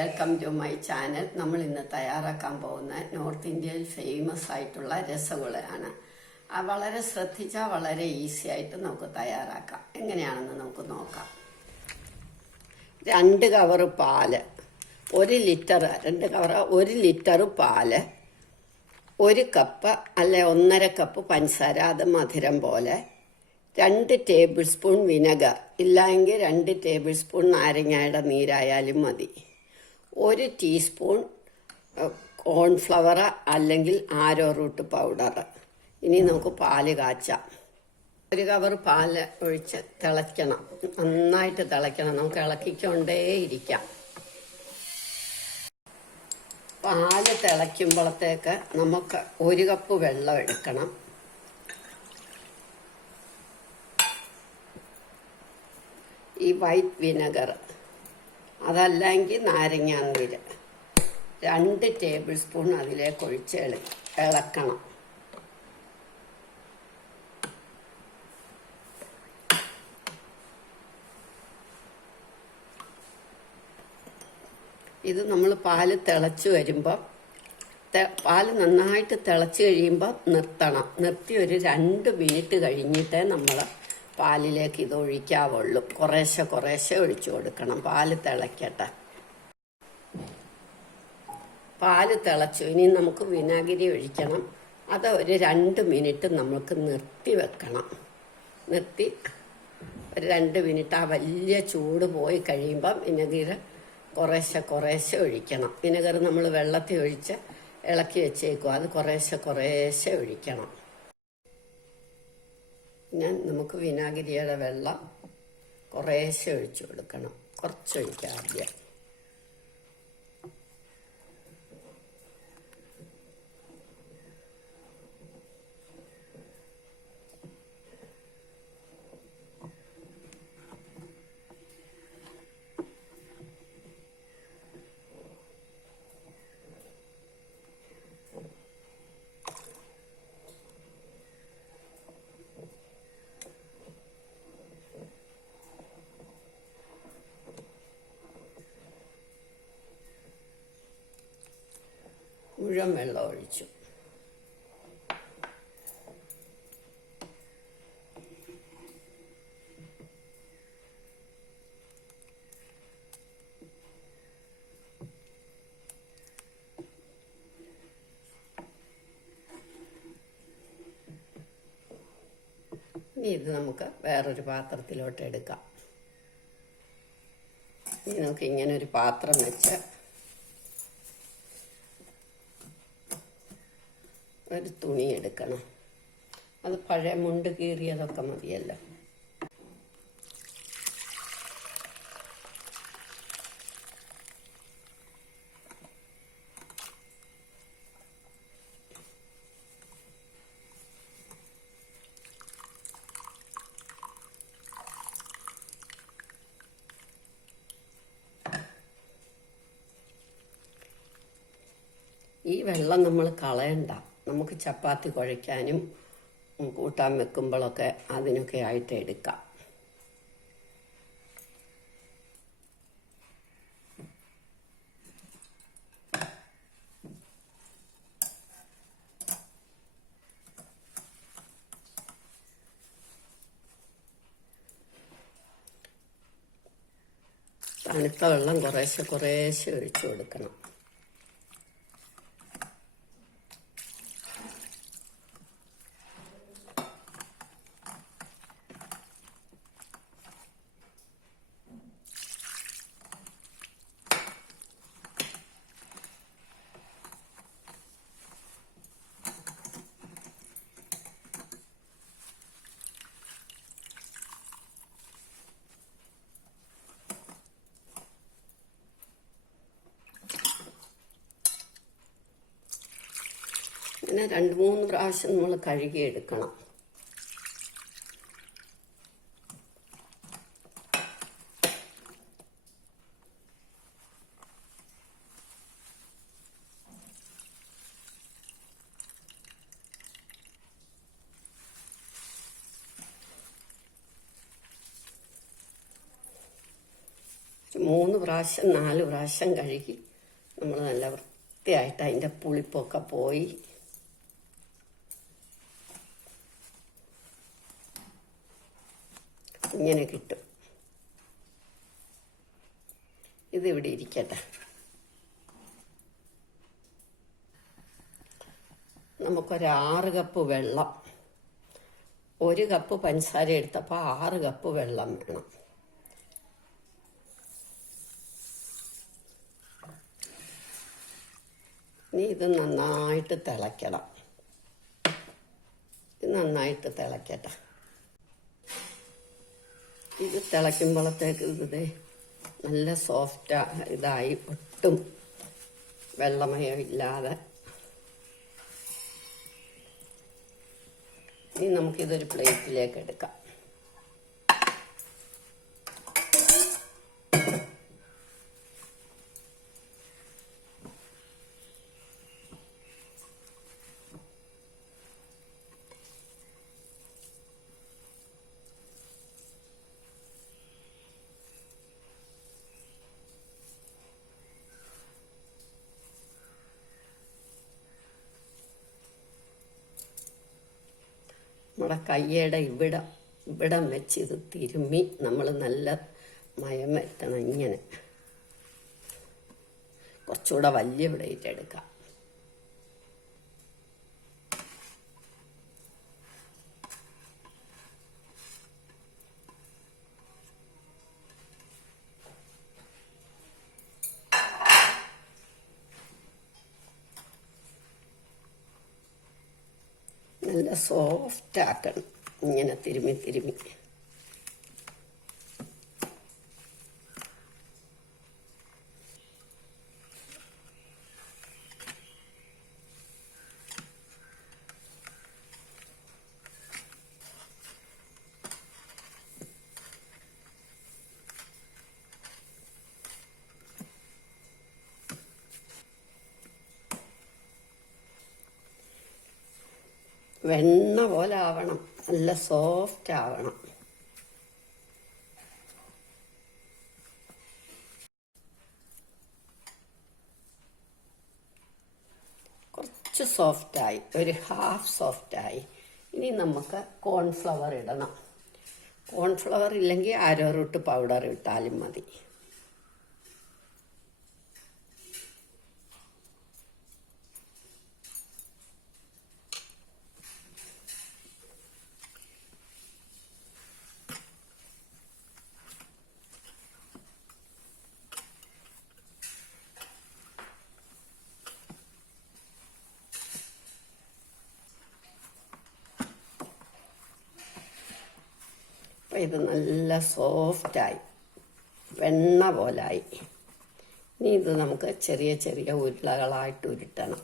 Welcome to my channel. നമ്മൾ ഇന്ന് തയ്യാറാക്കാൻ പോകുന്ന നോർത്ത് ഇന്ത്യയിൽ ഫേമസ് ആയിട്ടുള്ള രസഗുളയാണ്. വളരെ ശ്രദ്ധിച്ചാൽ വളരെ ഈസി ആയിട്ട് നമുക്ക് തയ്യാറാക്കാം. എങ്ങനെയാണെന്ന് നമുക്ക് നോക്കാം. 2 കവർ പാല്, 1 ലിറ്റർ 1 ലിറ്റർ പാല്, 1 കപ്പ് അല്ലെ 1.5 കപ്പ് പഞ്ചസാര, അത് മധുരം പോലെ, 2 ടേബിൾ സ്പൂൺ വിനെഗർ, ഇല്ലെങ്കിൽ 2 ടേബിൾ സ്പൂൺ നാരങ്ങയുടെ നീരായാലും മതി, 1 ടീസ്പൂൺ കോൺഫ്ലവർ അല്ലെങ്കിൽ ആരോ റൂട്ട് പൗഡർ. ഇനി നമുക്ക് പാല് കാച്ചാം. 1 കവർ പാല് ഒഴിച്ച് തിളയ്ക്കണം, നന്നായിട്ട് തിളയ്ക്കണം. നമുക്ക് ഇളക്കിക്കൊണ്ടേയിരിക്കാം. പാല് തിളയ്ക്കുമ്പോഴത്തേക്ക് നമുക്ക് 1 കപ്പ് വെള്ളം എടുക്കണം. ഈ വൈറ്റ് വിനെഗർ, അതല്ലെങ്കിൽ നാരങ്ങാനീര് 2 ടേബിൾ സ്പൂൺ അതിലേക്ക് ഒഴിച്ച് ഇളക്കണം. ഇത് നമ്മൾ പാല് തിളച്ച് വരുമ്പോൾ, പാല് നന്നായിട്ട് തിളച്ച് കഴിയുമ്പോൾ നിർത്തണം. നിർത്തി ഒരു 2 മിനിറ്റ് കഴിഞ്ഞിട്ടേ നമ്മൾ പാലിലേക്ക് ഇത് ഒഴിക്കാവുള്ളൂ. കുറേശ്ശെ ഒഴിച്ചു കൊടുക്കണം. പാല് തിളയ്ക്കട്ടെ. പാല് തിളച്ചു. ഇനി നമുക്ക് വിനാഗിരി ഒഴിക്കണം. അത് ഒരു 2 മിനിറ്റ് നമുക്ക് നിർത്തി വെക്കണം. നിർത്തി ഒരു 2 മിനിറ്റ് ആ വലിയ ചൂട് പോയി കഴിയുമ്പം വിനെഗർ കുറേശ്ശെ ഒഴിക്കണം. വിനെഗർ നമ്മൾ വെള്ളത്തിൽ ഒഴിച്ച് ഇളക്കി വെച്ചേക്കും. അത് കുറേശ്ശെ ഒഴിക്കണം. നമുക്ക് വിനാഗിരിയുടെ വെള്ളം കുറേശ്ശെ ഒഴിച്ചു കൊടുക്കണം. കുറച്ചൊഴിക്കാം ആദ്യം. മുഴുവൻ വെള്ളം ഒഴിച്ചു. ഇനി ഇത് നമുക്ക് വേറൊരു പാത്രത്തിലോട്ട് എടുക്കാം. ഇനി നമുക്ക് ഇങ്ങനെ ഒരു പാത്രം വെച്ച് ഒരു തുണി എടുക്കണം. അത് പഴയ മുണ്ട് കീറിയതൊക്കെ മതിയല്ലോ. ഈ വെള്ളം നമ്മൾ കളയണ്ട. നമുക്ക് ചപ്പാത്തി കുഴയ്ക്കാനും കൂട്ടാൻ വെക്കുമ്പോഴൊക്കെ അതിനൊക്കെ ആയിട്ട് എടുക്കാം. തണുത്ത വെള്ളം കുറേശ്ശെ ഒഴിച്ചു കൊടുക്കണം. പിന്നെ 2-3 പ്രാവശ്യം നമ്മൾ കഴുകിയെടുക്കണം. 3 പ്രാവശ്യം 4 പ്രാവശ്യം കഴുകി നമ്മൾ നല്ല വൃത്തിയായിട്ട് അതിൻ്റെ പുളിപ്പൊക്കെ പോയി ഇങ്ങനെ കിട്ടും. ഇതിവിടെ ഇരിക്കട്ടെ. നമുക്കൊരു 6 കപ്പ് വെള്ളം, 1 കപ്പ് പഞ്ചസാര എടുത്തപ്പോൾ 6 കപ്പ് വെള്ളം വേണം. ഇനി ഇത് നന്നായിട്ട് തിളയ്ക്കണം. ഇത് നന്നായിട്ട് തിളയ്ക്കട്ടെ. ഇത് തിളയ്ക്കുമ്പോഴത്തേക്ക് ഇത് നല്ല സോഫ്റ്റ് ഇതായി ഒട്ടും വെള്ളമയം ഇല്ലാതെ. ഇനി നമുക്കിതൊരു പ്ലേറ്റിലേക്ക് എടുക്കാം. നമ്മുടെ കയ്യുടെ ഇവിടം വെച്ച് ഇത് തിരുമ്മി നമ്മൾ നല്ല മയം വരുത്തണം. ഇങ്ങനെ കുറച്ചുകൂടെ വലിയ പ്ലേറ്റ് എടുക്കാം. നല്ല സോഫ്റ്റ് ആക്കണം. ഇങ്ങനെ തിരുമ്മി വെണ്ണ പോലെ ആവണം. നല്ല സോഫ്റ്റ് ആവണം. കുറച്ച് സോഫ്റ്റായി, ഒരു ഹാഫ് സോഫ്റ്റായി. ഇനി നമുക്ക് കോൺഫ്ലവർ ഇടണം. കോൺഫ്ലവർ ഇല്ലെങ്കിൽ അരോറൂട്ട് പൗഡർ ഇട്ടാലും മതി. അപ്പം ഇത് നല്ല സോഫ്റ്റായി, വെണ്ണ പോലായി. ഇനി ഇത് നമുക്ക് ചെറിയ ചെറിയ ഉരുളകളായിട്ട് ഉരുട്ടണം.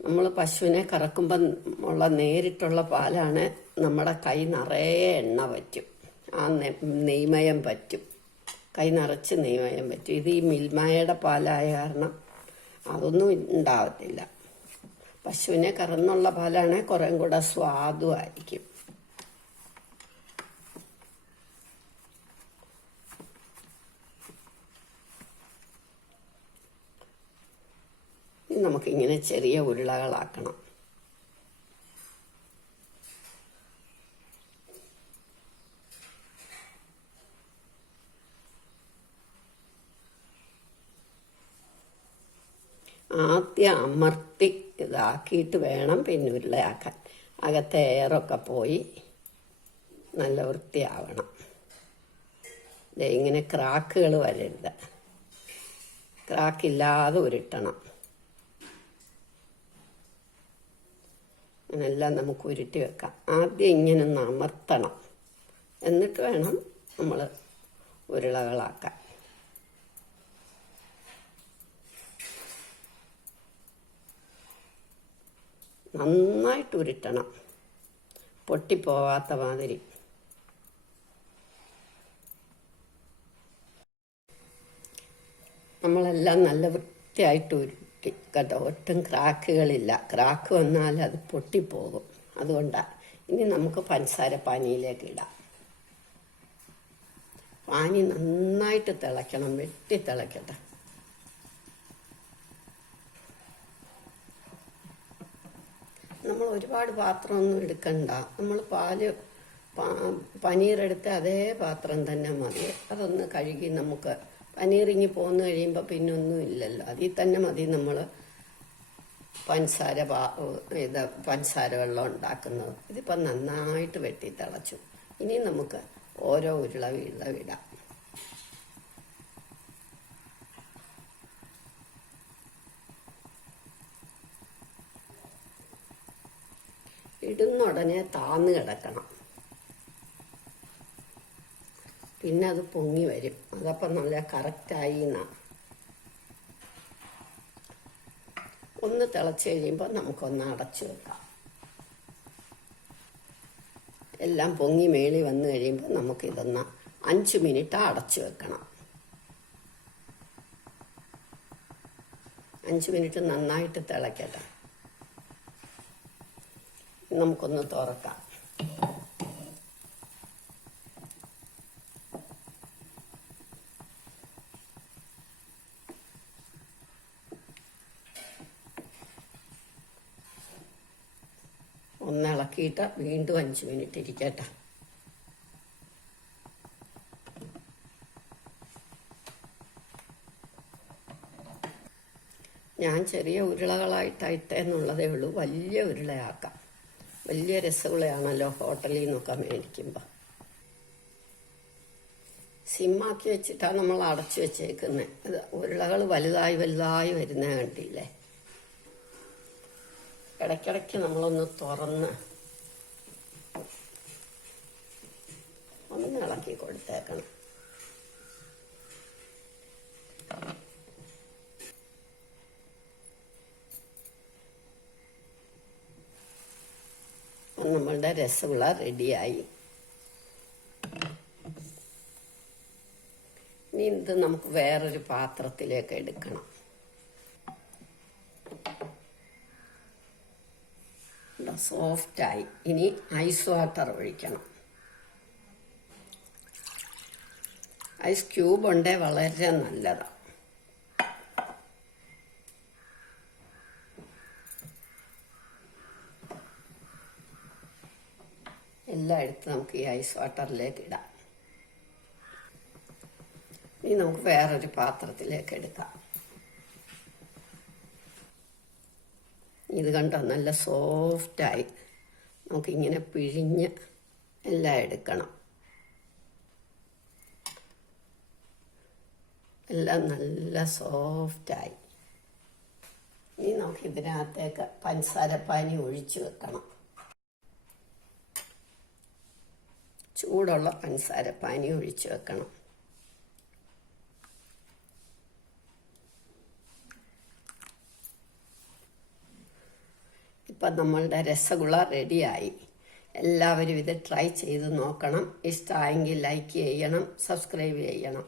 നമ്മൾ പശുവിനെ കറക്കുമ്പം ഉള്ള നേരിട്ടുള്ള പാലാണ്. നമ്മുടെ കൈ നിറയെ എണ്ണ പറ്റും, ആ നെയ്മയം പറ്റും, കൈ നിറച്ച് നെയ്മയം പറ്റും. ഇത് ഈ മിൽമയുടെ പാലായ കാരണം അതൊന്നും ഉണ്ടാവത്തില്ല. പശുവിനെ കറന്നുള്ള പാലാണെങ്കിൽ കുറേ കൂടെ സ്വാദുമായിരിക്കും. നമുക്കിങ്ങനെ ചെറിയ ഉരുളകളാക്കണം. ആദ്യം അമർത്തി ഇതാക്കിയിട്ട് വേണം പിന്നെ ഉരുളയാക്കാൻ. അകത്തെ എയറൊക്കെ പോയി നല്ല വൃത്തിയാവണം. ഇങ്ങനെ ക്രാക്കുകൾ വരരുത്, ക്രാക്കില്ലാതെ ഉരുട്ടണം. അങ്ങനെല്ലാം നമുക്ക് ഉരുട്ടി വെക്കാം. ആദ്യം ഇങ്ങനെ ഒന്ന് അമർത്തണം, എന്നിട്ട് വേണം നമ്മൾ ഉരുളകളാക്കാൻ. നന്നായിട്ട് ഉരുട്ടണം, പൊട്ടിപ്പോവാത്ത മാതിരി. നമ്മളെല്ലാം നല്ല വൃത്തിയായിട്ട് ഉരുട്ടി കേട്ടോ. ഒട്ടും ക്രാക്കുകളില്ല. ക്രാക്ക് വന്നാൽ അത് പൊട്ടിപ്പോകും. അതുകൊണ്ടാണ്. ഇനി നമുക്ക് പഞ്ചസാര പാനിയിലേക്ക് ഇടാം. പാനി നന്നായിട്ട് തിളയ്ക്കണം, വെട്ടി തിളയ്ക്കട്ടെ. നമ്മൾ ഒരുപാട് പാത്രമൊന്നും എടുക്കണ്ട. നമ്മൾ പനീറെടുത്ത അതേ പാത്രം തന്നെ മതി. അതൊന്ന് കഴുകി നമുക്ക് പനീറിങ്ങി പോന്നു കഴിയുമ്പോൾ പിന്നെ ഒന്നും ഇല്ലല്ലോ. അതിൽ തന്നെ മതി നമ്മൾ പഞ്ചസാര വെള്ളം ഉണ്ടാക്കുന്നത്. ഇതിപ്പം നന്നായിട്ട് വെട്ടി തിളച്ചു. ഇനി നമുക്ക് ഓരോ ഉരുള വിടാം. ഇടുന്ന ഉടനെ താന്ന് കിടക്കണം. പിന്നെ അത് പൊങ്ങി വരും. അതപ്പം നല്ല കറക്റ്റായി എന്നാണ്. ഒന്ന് തിളച്ച് കഴിയുമ്പോൾ നമുക്കൊന്ന് അടച്ചു വെക്കാം. എല്ലാം പൊങ്ങി മേളി വന്നു കഴിയുമ്പോൾ നമുക്കിതൊന്ന് 5 മിനിറ്റ് അടച്ചു വെക്കണം. 5 മിനിറ്റ് നന്നായിട്ട് തിളയ്ക്കട്ടെ. നമുക്കൊന്ന് തുറക്കാം. ഒന്ന് ഇളക്കിയിട്ട് വീണ്ടും 5 മിനിറ്റ് ഇരിക്കട്ടെ. ഞാൻ ചെറിയ ഉരുളകളായിട്ടായിട്ടെന്നുള്ളതേ ഉള്ളൂ. വലിയ ഉരുളയാക്കാം. വലിയ രസഗുളയാണല്ലോ ഹോട്ടലിൽ നിന്നൊക്കെ മേടിക്കുമ്പോൾ. സിമ്മാക്കി വെച്ചിട്ടാണ് നമ്മൾ അടച്ചു വെച്ചേക്കുന്നത്. അത് ഉരുളകൾ വലുതായി വരുന്ന കണ്ടില്ലേ. ഇടയ്ക്കിടയ്ക്ക് നമ്മളൊന്ന് തുറന്ന് ഒന്ന് ഇളക്കി കൊടുത്തേക്കണം. നമ്മളുടെ രസഗുള റെഡിയായി. ഇനി ഇത് നമുക്ക് വേറൊരു പാത്രത്തിലേക്ക് എടുക്കണം. സോഫ്റ്റായി. ഇനി ഐസ് വാട്ടർ ഒഴിക്കണം. ഐസ് ക്യൂബ് ഉണ്ടേ വളരെ നല്ലതാണ്. എല്ലാം എടുത്ത് നമുക്ക് ഈ ഐസ് വാട്ടറിലേക്ക് ഇടാം. ഇനി നമുക്ക് വേറൊരു പാത്രത്തിലേക്ക് എടുക്കാം. ഇത് കണ്ടോ, നല്ല സോഫ്റ്റായി. നമുക്കിങ്ങനെ പിഴിഞ്ഞ് എല്ലാം എടുക്കണം. എല്ലാം നല്ല സോഫ്റ്റായി. ഇനി നമുക്ക് ഇതിനകത്തേക്ക് പഞ്ചസാരപ്പാനി ഒഴിച്ചു വെക്കണം. ചൂടുള്ള പഞ്ചസാരപ്പാനി ഒഴിച്ചു വെക്കണം. ഇപ്പം നമ്മളുടെ രസഗുള റെഡിയായി. എല്ലാവരും ഇത് ട്രൈ ചെയ്ത് നോക്കണം. ഇഷ്ടമായെങ്കിൽ ലൈക്ക് ചെയ്യണം, സബ്സ്ക്രൈബ് ചെയ്യണം.